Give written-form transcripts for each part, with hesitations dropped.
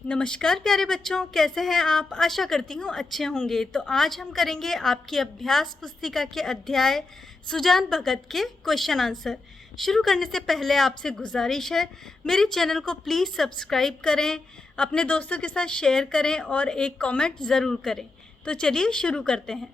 नमस्कार प्यारे बच्चों, कैसे हैं आप? आशा करती हूँ अच्छे होंगे। तो आज हम करेंगे आपकी अभ्यास पुस्तिका के अध्याय सुजान भगत के क्वेश्चन आंसर। शुरू करने से पहले आपसे गुजारिश है, मेरे चैनल को प्लीज़ सब्सक्राइब करें, अपने दोस्तों के साथ शेयर करें और एक कमेंट ज़रूर करें। तो चलिए शुरू करते हैं।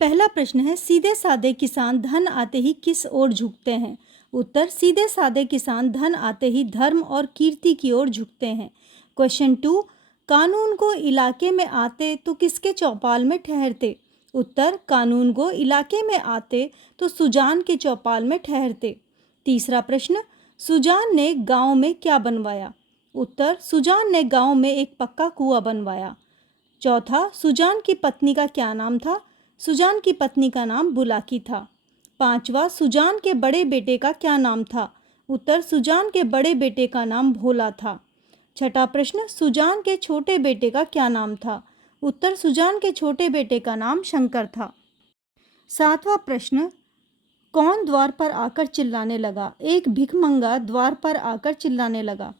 पहला प्रश्न है, सीधे साधे किसान धन आते ही किस ओर झुकते हैं? उत्तर, सीधे साधे किसान धन आते ही धर्म और कीर्ति की ओर झुकते हैं। क्वेश्चन 2, कानून को इलाके में आते तो किसके चौपाल में ठहरते? उत्तर, कानून को इलाके में आते तो सुजान के चौपाल में ठहरते। तीसरा प्रश्न, सुजान ने गांव में क्या बनवाया? उत्तर, सुजान ने गांव में एक पक्का कुआं बनवाया। चौथा, सुजान की पत्नी का क्या नाम था? सुजान की पत्नी का नाम बुलाकी था। पांचवा, सुजान के बड़े बेटे का क्या नाम था? उत्तर, सुजान के बड़े बेटे का नाम भोला था। छठा प्रश्न, सुजान के छोटे बेटे का क्या नाम था? उत्तर, सुजान के छोटे बेटे का नाम शंकर था। सातवां प्रश्न, कौन द्वार पर आकर चिल्लाने लगा? एक भिखमंगा द्वार पर आकर चिल्लाने लगा।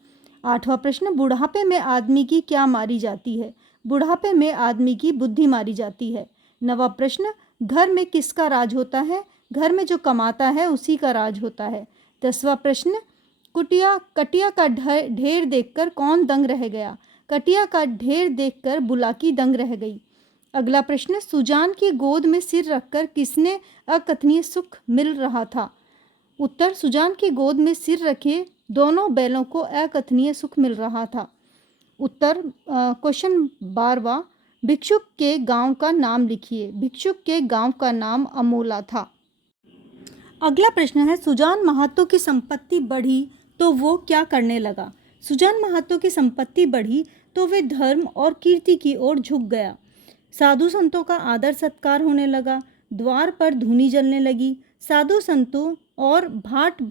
आठवां प्रश्न, बुढ़ापे में आदमी की क्या मारी जाती है? बुढ़ापे में आदमी की बुद्धि मारी जाती है। नवा प्रश्न, घर में किसका राज होता है? घर में जो कमाता है उसी का राज होता है। 10वां प्रश्न, कटिया का ढेर देखकर कौन दंग रह गया? कटिया का ढेर देखकर बुलाकी दंग रह गई। अगला प्रश्न, सुजान की गोद में सिर रखकर किसने अकथनीय सुख मिल रहा था? उत्तर, सुजान की गोद में सिर रखे दोनों बैलों को अकथनीय सुख मिल रहा था। उत्तर, क्वेश्चन 12वां, भिक्षुक के गांव का नाम लिखिए। भिक्षुक के गांव का अमोला अमोला था। अगला प्रश्न है, सुजान महातो की संपत्ति बढ़ी तो वो क्या करने लगा? सुजान महातो की संपत्ति बढ़ी तो वे धर्म और कीर्ति की ओर झुक गया। साधु संतों का आदर सत्कार होने लगा, द्वार पर धूनी जलने लगी। साधु संतों और भाट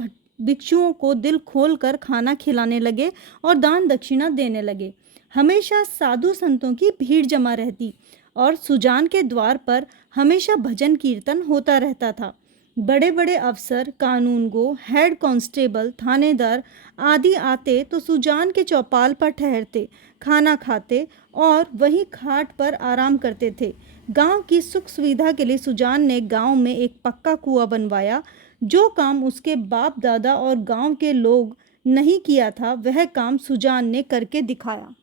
भिक्षुओं को दिल खोलकर खाना खिलाने लगे और दान दक्षिणा देने लगे। हमेशा साधु संतों की भीड़ जमा रहती और सुजान के द्वार पर हमेशा भजन कीर्तन होता रहता था। बड़े बड़े अफसर, कानूनगो, हेड कांस्टेबल, थानेदार आदि आते तो सुजान के चौपाल पर ठहरते, खाना खाते और वहीं खाट पर आराम करते थे। गांव की सुख सुविधा के लिए सुजान ने गांव में एक पक्का कुआं बनवाया। जो काम उसके बाप दादा और गांव के लोग नहीं किया था, वह काम सुजान ने करके दिखाया।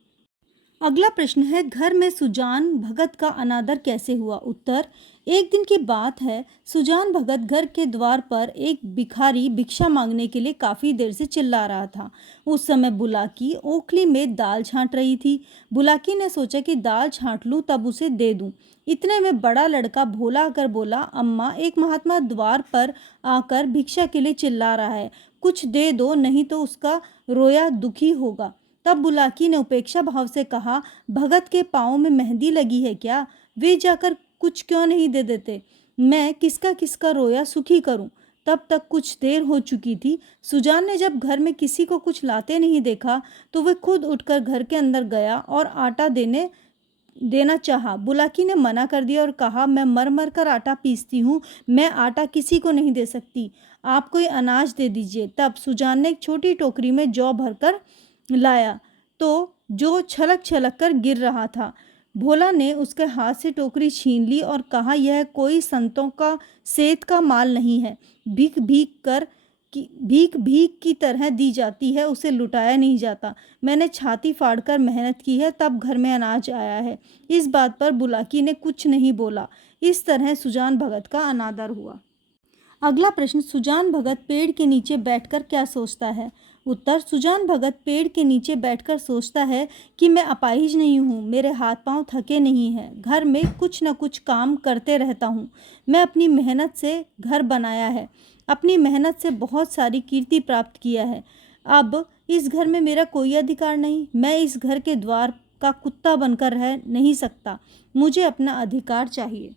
अगला प्रश्न है, घर में सुजान भगत का अनादर कैसे हुआ? उत्तर, एक दिन की बात है, सुजान भगत घर के द्वार पर एक भिखारी भिक्षा मांगने के लिए काफ़ी देर से चिल्ला रहा था। उस समय बुलाकी ओखली में दाल छांट रही थी। बुलाकी ने सोचा कि दाल छांट लूँ तब उसे दे दूँ। इतने में बड़ा लड़का भोला आकर बोला, अम्मा, एक महात्मा द्वार पर आकर भिक्षा के लिए चिल्ला रहा है, कुछ दे दो, नहीं तो उसका रोया दुखी होगा। तब बुलाकी ने उपेक्षा भाव से कहा, भगत के पाँव में मेहंदी लगी है क्या? वे जाकर कुछ क्यों नहीं दे देते? मैं किसका किसका रोया सुखी करूं। तब तक कुछ देर हो चुकी थी। सुजान ने जब घर में किसी को कुछ लाते नहीं देखा तो वह खुद उठकर घर के अंदर गया और आटा देना चाहा। बुलाकी ने मना कर दिया और कहा, मैं मर मर कर आटा पीसती हूँ, मैं आटा किसी को नहीं दे सकती, आप कोई अनाज दे दीजिए। तब सुजान ने एक छोटी टोकरी में जौ भरकर लाया तो जो छलक छलक कर गिर रहा था। भोला ने उसके हाथ से टोकरी छीन ली और कहा, यह कोई संतों का सेत का माल नहीं है, भीख भीख की तरह दी जाती है, उसे लुटाया नहीं जाता। मैंने छाती फाड़कर मेहनत की है, तब घर में अनाज आया है। इस बात पर बुलाकी ने कुछ नहीं बोला। इस तरह सुजान भगत का अनादर हुआ। अगला प्रश्न, सुजान भगत पेड़ के नीचे बैठकर क्या सोचता है? उत्तर, सुजान भगत पेड़ के नीचे बैठकर सोचता है कि मैं अपाहिज नहीं हूँ, मेरे हाथ पांव थके नहीं हैं, घर में कुछ न कुछ काम करते रहता हूँ। मैं अपनी मेहनत से घर बनाया है, अपनी मेहनत से बहुत सारी कीर्ति प्राप्त किया है। अब इस घर में मेरा कोई अधिकार नहीं, मैं इस घर के द्वार का कुत्ता बनकर रह नहीं सकता, मुझे अपना अधिकार चाहिए।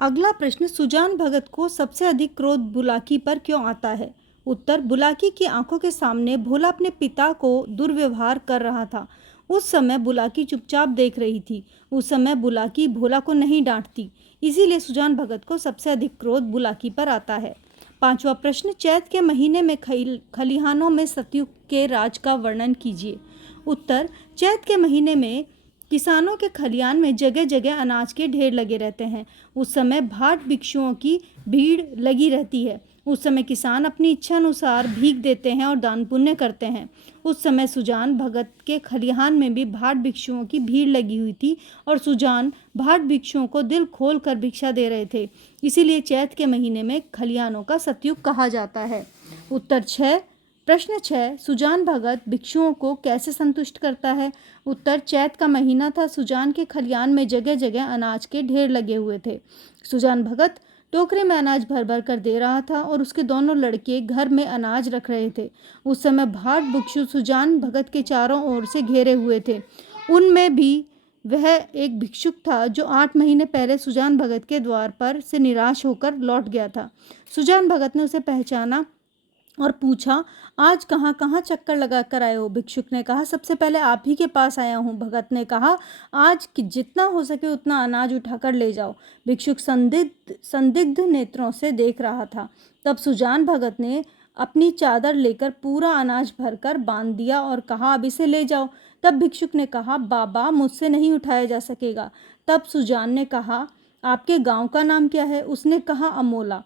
अगला प्रश्न, सुजान भगत को सबसे अधिक क्रोध बुलाकी पर क्यों आता है? उत्तर, बुलाकी की आंखों के सामने भोला अपने पिता को दुर्व्यवहार कर रहा था। उस समय बुलाकी चुपचाप देख रही थी। उस समय बुलाकी भोला को नहीं डांटती, इसीलिए सुजान भगत को सबसे अधिक क्रोध बुलाकी पर आता है। 5वां प्रश्न, चैत के महीने में खलिहानों में सतयुग के राज का वर्णन कीजिए। उत्तर, चैत के महीने में किसानों के खलिहान में जगह जगह अनाज के ढेर लगे रहते हैं। उस समय भाट भिक्षुओं की भीड़ लगी रहती है। उस समय किसान अपनी इच्छा अनुसार भीख देते हैं और दान पुण्य करते हैं। उस समय सुजान भगत के खलिहान में भी भाट भिक्षुओं की भीड़ लगी हुई थी और सुजान भाट भिक्षुओं को दिल खोल कर भिक्षा दे रहे थे। इसीलिए चैत के महीने में खलिहानों का सतयुग कहा जाता है। उत्तर 6, प्रश्न 6, सुजान भगत भिक्षुओं को कैसे संतुष्ट करता है। उत्तर, चैत का महीना था। सुजान के खलिहान में जगह जगह अनाज के ढेर लगे हुए थे। सुजान भगत टोकरे में अनाज भर भर कर दे रहा था और उसके दोनों लड़के घर में अनाज रख रहे थे। उस समय भाट भिक्षु सुजान भगत के चारों ओर से घेरे हुए थे। उनमें भी वह एक भिक्षुक था जो 8 महीने पहले सुजान भगत के द्वार पर से निराश होकर लौट गया था। सुजान भगत ने उसे पहचाना और पूछा, आज कहाँ कहाँ चक्कर लगा कर आए हो। भिक्षुक ने कहा, सबसे पहले आप ही के पास आया हूँ। भगत ने कहा, आज जितना हो सके उतना अनाज उठाकर ले जाओ। भिक्षुक संदिग्ध नेत्रों से देख रहा था। तब सुजान भगत ने अपनी चादर लेकर पूरा अनाज भरकर बांध दिया और कहा, अब इसे ले जाओ। तब भिक्षुक ने कहा, बाबा मुझसे नहीं उठाया जा सकेगा। तब सुजान ने कहा, आपके गांव का नाम क्या है। उसने कहा, अमोला।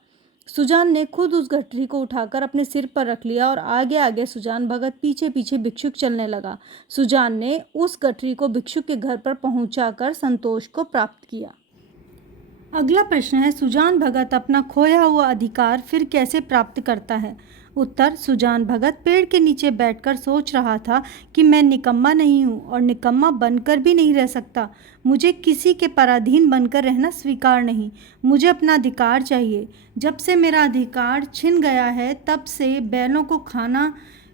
सुजान ने खुद उस गठरी को उठाकर अपने सिर पर रख लिया और आगे आगे सुजान भगत पीछे पीछे भिक्षुक चलने लगा। सुजान ने उस गठरी को भिक्षुक के घर पर पहुंचाकर संतोष को प्राप्त किया। अगला प्रश्न है, सुजान भगत अपना खोया हुआ अधिकार फिर कैसे प्राप्त करता है। उत्तर, सुजान भगत पेड़ के नीचे बैठकर सोच रहा था कि मैं निकम्मा नहीं हूँ और निकम्मा बनकर भी नहीं रह सकता। मुझे किसी के पराधीन बनकर रहना स्वीकार नहीं। मुझे अपना अधिकार चाहिए। जब से मेरा अधिकार छिन गया है तब से बैलों को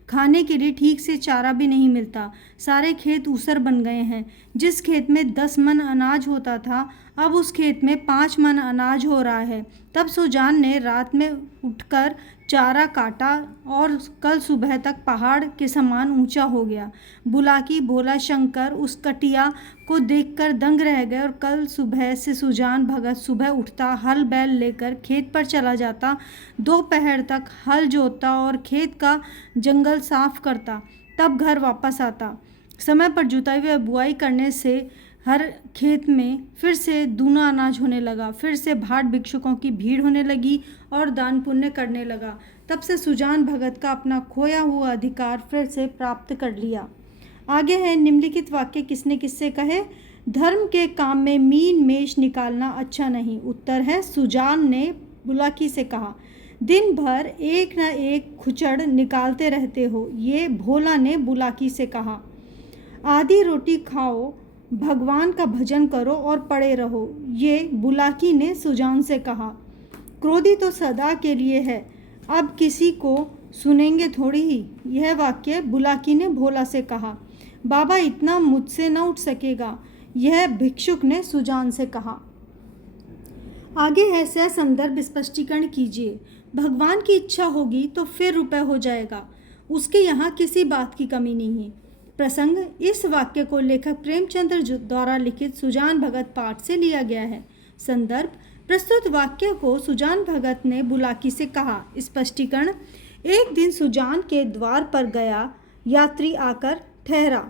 खाने के लिए ठीक से चारा भी नहीं मिलता। सारे खेत ऊसर बन गए हैं। जिस खेत में 10 मन अनाज होता था अब उस खेत में 5 मन अनाज हो रहा है। तब सुजान ने रात में उठकर चारा काटा और कल सुबह तक पहाड़ के समान ऊंचा हो गया। बुलाकी भोला शंकर उस कटिया को देखकर दंग रह गए और कल सुबह से सुजान भगत सुबह उठता, हल बैल लेकर खेत पर चला जाता, दोपहर तक हल जोतता और खेत का जंगल साफ करता, तब घर वापस आता। समय पर जुताई व बुआई करने से हर खेत में फिर से दूना अनाज होने लगा। फिर से भाट भिक्षुकों की भीड़ होने लगी और दान पुण्य करने लगा। तब से सुजान भगत का अपना खोया हुआ अधिकार फिर से प्राप्त कर लिया। आगे है, निम्नलिखित वाक्य किसने किससे कहे। धर्म के काम में मीन मेष निकालना अच्छा नहीं। उत्तर है, सुजान ने बुलाकी से कहा। दिन भर एक न एक खुचड़ निकालते रहते हो, ये भोला ने बुलाकी से कहा। आधी रोटी खाओ, भगवान का भजन करो और पड़े रहो, ये बुलाकी ने सुजान से कहा। क्रोधी तो सदा के लिए है, अब किसी को सुनेंगे थोड़ी ही, यह वाक्य बुलाकी ने भोला से कहा। बाबा इतना मुझसे न उठ सकेगा, यह भिक्षुक ने सुजान से कहा। आगे है, सह संदर्भ स्पष्टीकरण कीजिए। भगवान की इच्छा होगी तो फिर रुपए हो जाएगा, उसके यहाँ किसी बात की कमी नहीं है। प्रसंग, इस वाक्य को लेखक प्रेमचंद्र द्वारा लिखित सुजान भगत पाठ से लिया गया है। संदर्भ, प्रस्तुत वाक्य को सुजान भगत ने बुलाकी से कहा। स्पष्टीकरण, एक दिन सुजान के द्वार पर गया यात्री आकर ठहरा,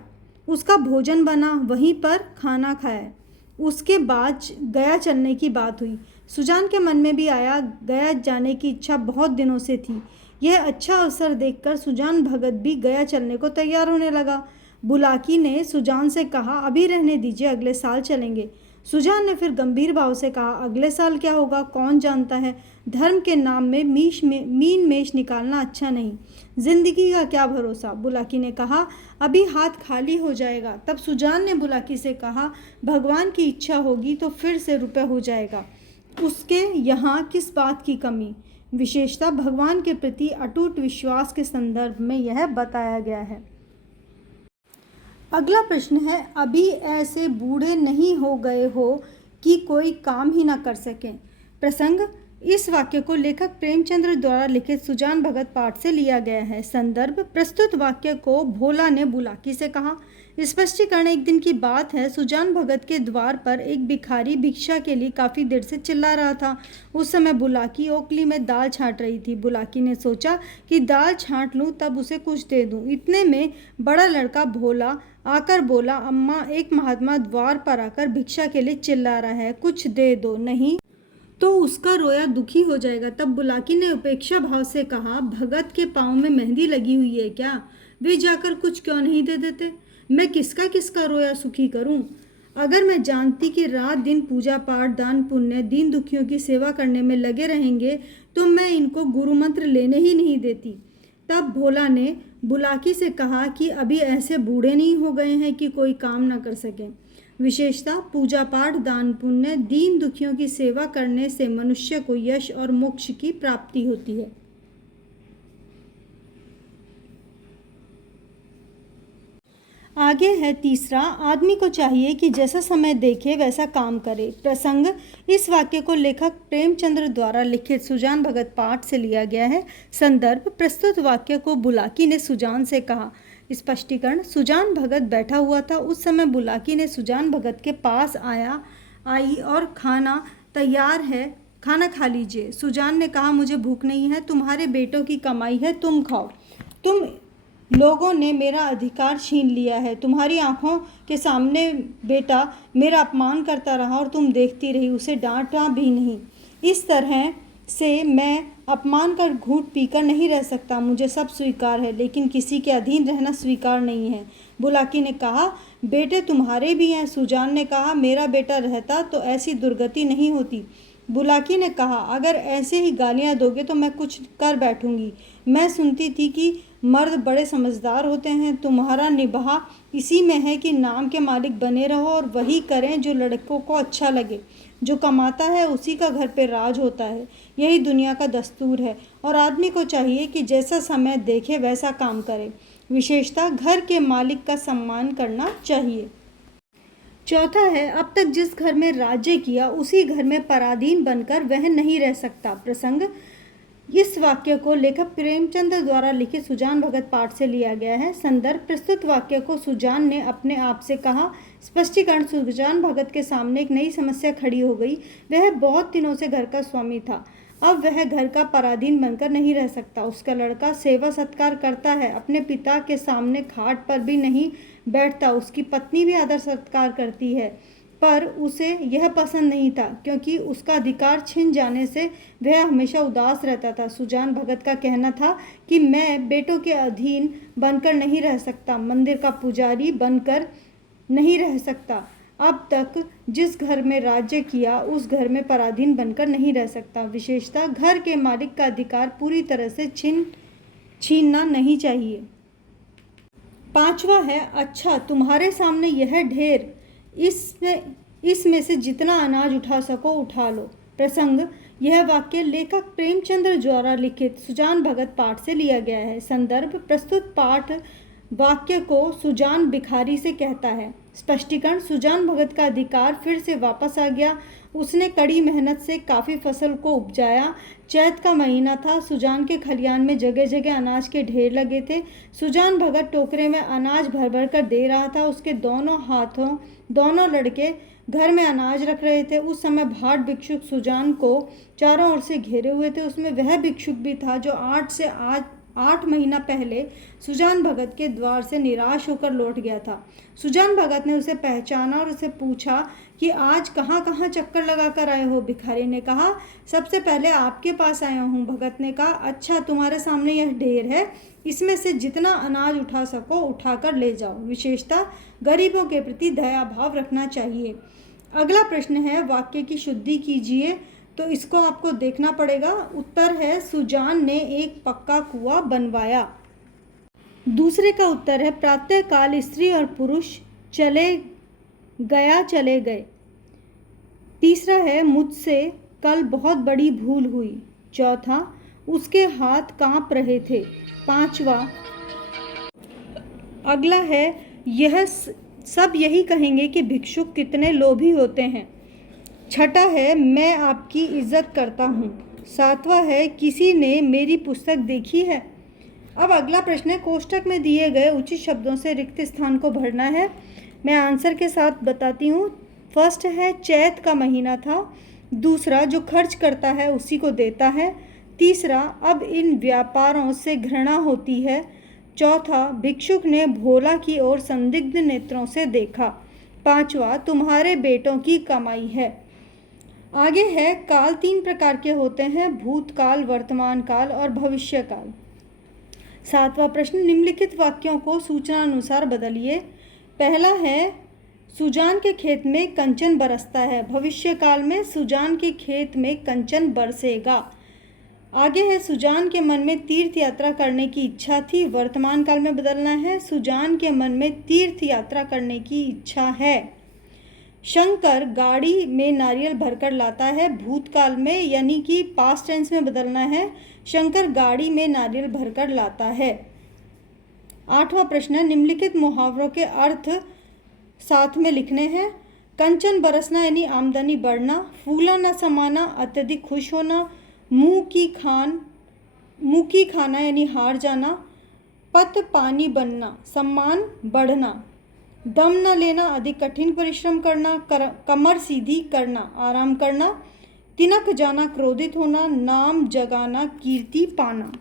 उसका भोजन बना, वहीं पर खाना खाया। उसके बाद गया चलने की बात हुई। सुजान के मन में भी आया, गया जाने की इच्छा बहुत दिनों से थी। यह अच्छा अवसर देखकर सुजान भगत भी गया चलने को तैयार होने लगा। बुलाकी ने सुजान से कहा, अभी रहने दीजिए, अगले साल चलेंगे। सुजान ने फिर गंभीर भाव से कहा, अगले साल क्या होगा कौन जानता है। धर्म के नाम में मीन मेष निकालना अच्छा नहीं, जिंदगी का क्या भरोसा। बुलाकी ने कहा, अभी हाथ खाली हो जाएगा। तब सुजान ने बुलाकी से कहा, भगवान की इच्छा होगी तो फिर से रुपए हो जाएगा, उसके यहाँ किस बात की कमी। विशेषतः भगवान के प्रति अटूट विश्वास के संदर्भ में यह बताया गया है। अगला प्रश्न है, अभी ऐसे बूढ़े नहीं हो गए हो कि कोई काम ही ना कर सकें। प्रसंग, इस वाक्य को लेखक प्रेमचंद्र द्वारा लिखित सुजान भगत पाठ से लिया गया है। संदर्भ, प्रस्तुत वाक्य को भोला ने बुलाकी से कहा। स्पष्टीकरण, एक दिन की बात है, सुजान भगत के द्वार पर एक भिखारी भिक्षा के लिए काफ़ी देर से चिल्ला रहा था। उस समय बुलाकी ओखली में दाल छाँट रही थी। बुलाकी ने सोचा कि दाल छाँट लूँ तब उसे कुछ दे दूँ। इतने में बड़ा लड़का भोला आकर बोला, अम्मा, एक महात्मा द्वार पर आकर भिक्षा के लिए चिल्ला रहा है, कुछ दे दो, नहीं तो उसका रोया दुखी हो जाएगा। तब बुलाकी ने उपेक्षा भाव से कहा, भगत के पाँव में मेहंदी लगी हुई है क्या? वे जाकर कुछ क्यों नहीं दे देते? मैं किसका किसका रोया सुखी करूं? अगर मैं जानती कि रात दिन पूजा पाठ, दान पुण्य, दीन दुखियों की सेवा करने में लगे रहेंगे तो मैं इनको गुरु मंत्र लेने ही नहीं देती। तब भोला ने बुलाकी से कहा कि अभी ऐसे बूढ़े नहीं हो गए हैं कि कोई काम ना कर सकें। विशेषता, पूजा पाठ, दान पुण्य, दीन दुखियों की सेवा करने से मनुष्य को यश और मोक्ष की प्राप्ति होती है। आगे है तीसरा, आदमी को चाहिए कि जैसा समय देखे वैसा काम करे। प्रसंग, इस वाक्य को लेखक प्रेमचंद्र द्वारा लिखित सुजान भगत पाठ से लिया गया है। संदर्भ, प्रस्तुत वाक्य को बुलाकी ने सुजान से कहा। स्पष्टीकरण, सुजान भगत बैठा हुआ था। उस समय बुलाकी ने सुजान भगत के पास आई और खाना तैयार है, खाना खा लीजिए। सुजान ने कहा, मुझे भूख नहीं है, तुम्हारे बेटों की कमाई है, तुम खाओ। तुम लोगों ने मेरा अधिकार छीन लिया है। तुम्हारी आंखों के सामने बेटा मेरा अपमान करता रहा और तुम देखती रही, उसे डांटा भी नहीं। इस तरह से मैं अपमान कर घूंट पीकर नहीं रह सकता। मुझे सब स्वीकार है, लेकिन किसी के अधीन रहना स्वीकार नहीं है। बुलाकी ने कहा, बेटे तुम्हारे भी हैं। सुजान ने कहा, मेरा बेटा रहता तो ऐसी दुर्गति नहीं होती। बुलाकी ने कहा, अगर ऐसे ही गालियां दोगे तो मैं कुछ कर बैठूंगी। मैं सुनती थी कि मर्द बड़े समझदार होते हैं। तुम्हारा निबाह इसी में है कि नाम के मालिक बने रहो और वही करें जो लड़कों को अच्छा लगे। जो कमाता है उसी का घर पे राज होता है। यही दुनिया का दस्तूर है और आदमी को चाहिए कि जैसा समय देखे वैसा काम करे। विशेषता, घर के मालिक का सम्मान करना चाहिए। चौथा है, अब तक जिस घर में राज्य किया उसी घर में पराधीन बनकर वह नहीं रह सकता। प्रसंग, इस वाक्य को लेखक प्रेमचंद्र द्वारा लिखित सुजान भगत पाठ से लिया गया है। संदर्भ, प्रस्तुत वाक्य को सुजान ने अपने आप से कहा। स्पष्टीकरण, सुजान भगत के सामने एक नई समस्या खड़ी हो गई। वह बहुत दिनों से घर का स्वामी था, अब वह घर का पराधीन बनकर नहीं रह सकता। उसका लड़का सेवा सत्कार करता है, अपने पिता के सामने खाट पर भी नहीं बैठता। उसकी पत्नी भी आदर सत्कार करती है, पर उसे यह पसंद नहीं था क्योंकि उसका अधिकार छिन जाने से वह हमेशा उदास रहता था। सुजान भगत का कहना था कि मैं बेटों के अधीन बनकर नहीं रह सकता, मंदिर का पुजारी बनकर नहीं रह सकता। अब तक जिस घर में राज्य किया उस घर में पराधीन बनकर नहीं रह सकता। विशेषता, घर के मालिक का अधिकार पूरी तरह से छीनना नहीं चाहिए। पांचवा है, अच्छा तुम्हारे सामने यह ढेर, इसमें से जितना अनाज उठा सको उठा लो। प्रसंग, यह वाक्य लेखक प्रेमचंद्र द्वारा लिखित सुजान भगत पाठ से लिया गया है। संदर्भ, प्रस्तुत पाठ वाक्य को सुजान भिखारी से कहता है। स्पष्टीकरण, सुजान भगत का अधिकार फिर से वापस आ गया। उसने कड़ी मेहनत से काफ़ी फसल को उपजाया। चैत का महीना था। सुजान के खलियान में जगह जगह अनाज के ढेर लगे थे। सुजान भगत टोकरे में अनाज भर भर कर दे रहा था। उसके दोनों लड़के घर में अनाज रख रहे थे। उस समय भाट भिक्षुक सुजान को चारों ओर से घेरे हुए थे। उसमें वह भिक्षुक भी था जो 8 महीना पहले सुजान भगत के द्वार से निराश होकर लौट गया था। सुजान भगत ने उसे पहचाना और उसे पूछा कि आज कहाँ कहाँ चक्कर लगा कर आए हो। भिखारी ने कहा, सबसे पहले आपके पास आया हूँ। भगत ने कहा, अच्छा तुम्हारे सामने यह ढेर है, इसमें से जितना अनाज उठा सको उठाकर ले जाओ। विशेषता, गरीबों के प्रति दया भाव रखना चाहिए। अगला प्रश्न है, वाक्य की शुद्धि कीजिए, तो इसको आपको देखना पड़ेगा। उत्तर है, सुजान ने एक पक्का कुआं बनवाया। दूसरे का उत्तर है, प्रातःकाल स्त्री और पुरुष चले गए। तीसरा है, मुझसे कल बहुत बड़ी भूल हुई। चौथा, उसके हाथ कांप रहे थे। पांचवा, अगला है, यह सब यही कहेंगे कि भिक्षुक कितने लोभी होते हैं। छठा है, मैं आपकी इज्जत करता हूँ। 7वां है किसी ने मेरी पुस्तक देखी है। अब अगला प्रश्न है, कोष्ठक में दिए गए उचित शब्दों से रिक्त स्थान को भरना है। मैं आंसर के साथ बताती हूँ। फर्स्ट है चैत का महीना था। दूसरा जो खर्च करता है उसी को देता है। तीसरा अब इन व्यापारों से घृणा होती है। चौथा भिक्षुक ने भोला की ओर संदिग्ध नेत्रों से देखा। पांचवा तुम्हारे बेटों की कमाई है। आगे है काल 3 प्रकार के होते हैं, भूतकाल, वर्तमान काल और भविष्य काल। 7वां प्रश्न, निम्नलिखित वाक्यों को सूचनानुसार बदलिए। पहला है सुजान के खेत में कंचन बरसता है। भविष्य काल में सुजान के खेत में कंचन बरसेगा। आगे है सुजान के मन में तीर्थ यात्रा करने की इच्छा थी। वर्तमान काल में बदलना है, सुजान के मन में तीर्थ यात्रा करने की इच्छा है। शंकर गाड़ी में नारियल भरकर लाता है। भूतकाल में यानी कि पास्ट टेंस में बदलना है, शंकर गाड़ी में नारियल भरकर लाता है। 8वां प्रश्न, निम्नलिखित मुहावरों के अर्थ साथ में लिखने हैं। कंचन बरसना यानी आमदनी बढ़ना, फूला न समाना अत्यधिक खुश होना, मुंह की खाना यानी हार जाना, पत पानी बनना सम्मान बढ़ना, दम न लेना अधिक कठिन परिश्रम करना, कमर सीधी करना आराम करना, तिनक जाना क्रोधित होना, नाम जगाना कीर्ति पाना।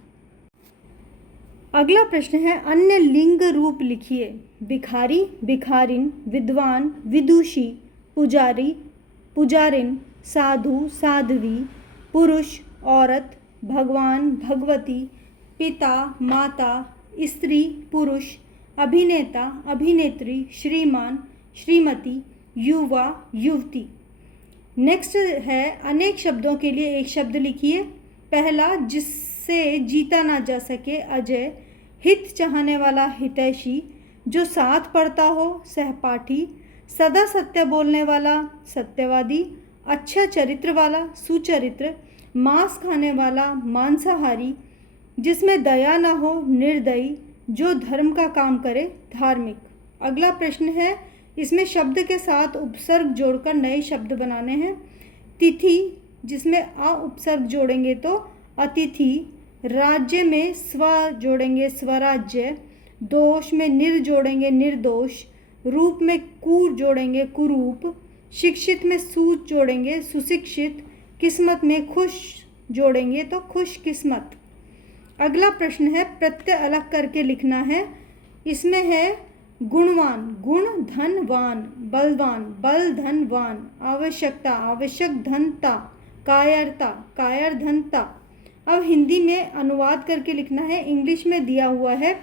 अगला प्रश्न है अन्य लिंग रूप लिखिए। भिखारी, भिखारिन, विद्वान, विदुषी, पुजारी, पुजारिन, साधु, साध्वी, पुरुष, औरत, भगवान, भगवती, पिता, माता, स्त्री, पुरुष, अभिनेता, अभिनेत्री, श्रीमान, श्रीमती, युवा, युवती। नेक्स्ट है अनेक शब्दों के लिए एक शब्द लिखिए। पहला जिससे जीता ना जा सके अजय, हित चाहने वाला हितैषी, जो साथ पढ़ता हो सहपाठी, सदा सत्य बोलने वाला सत्यवादी, अच्छा चरित्र वाला सुचरित्र, मांस खाने वाला मांसाहारी, जिसमें दया न हो निर्दयी, जो धर्म का काम करे धार्मिक। अगला प्रश्न है इसमें शब्द के साथ उपसर्ग जोड़कर नए शब्द बनाने हैं। तिथि जिसमें अ उपसर्ग जोड़ेंगे तो अतिथि, राज्य में स्व जोड़ेंगे स्वराज्य, दोष में निर जोड़ेंगे निर्दोष, रूप में कु जोड़ेंगे कुरूप, शिक्षित में सु जोड़ेंगे सुशिक्षित, किस्मत में खुश जोड़ेंगे तो खुश किस्मत। अगला प्रश्न है प्रत्यय अलग करके लिखना है। इसमें है गुणवान गुण धनवान, बलवान बल धनवान, आवश्यकता आवश्यक धनता, कायरता कायर धनता। अब हिंदी में अनुवाद करके लिखना है। इंग्लिश में दिया हुआ है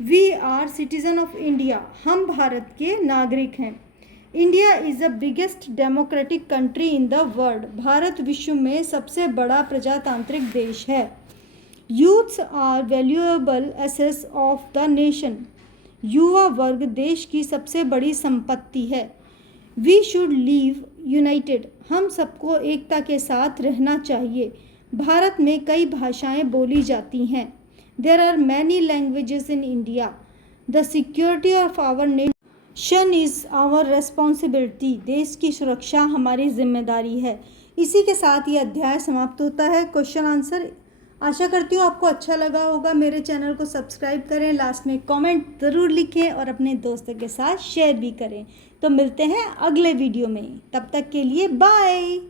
we are citizen of India, हम भारत के नागरिक हैं। India is the biggest democratic country in the world, Bharat विश्व में सबसे बड़ा प्रजातांत्रिक देश है। Youths are valuable assets of the nation, युवा वर्ग देश की सबसे बड़ी संपत्ति है। वी शुड लिव यूनाइटेड, हम सबको एकता के साथ रहना चाहिए। भारत में कई भाषाएं बोली जाती हैं। There are many languages in India, the security of our nation is our responsibility, देश की सुरक्षा हमारी जिम्मेदारी है। इसी के साथ ये अध्याय समाप्त होता है। क्वेश्चन आंसर आशा करती हूँ आपको अच्छा लगा होगा। मेरे चैनल को सब्सक्राइब करें, लास्ट में कमेंट ज़रूर लिखें और अपने दोस्तों के साथ शेयर भी करें। तो मिलते हैं अगले वीडियो में, तब तक के लिए बाय।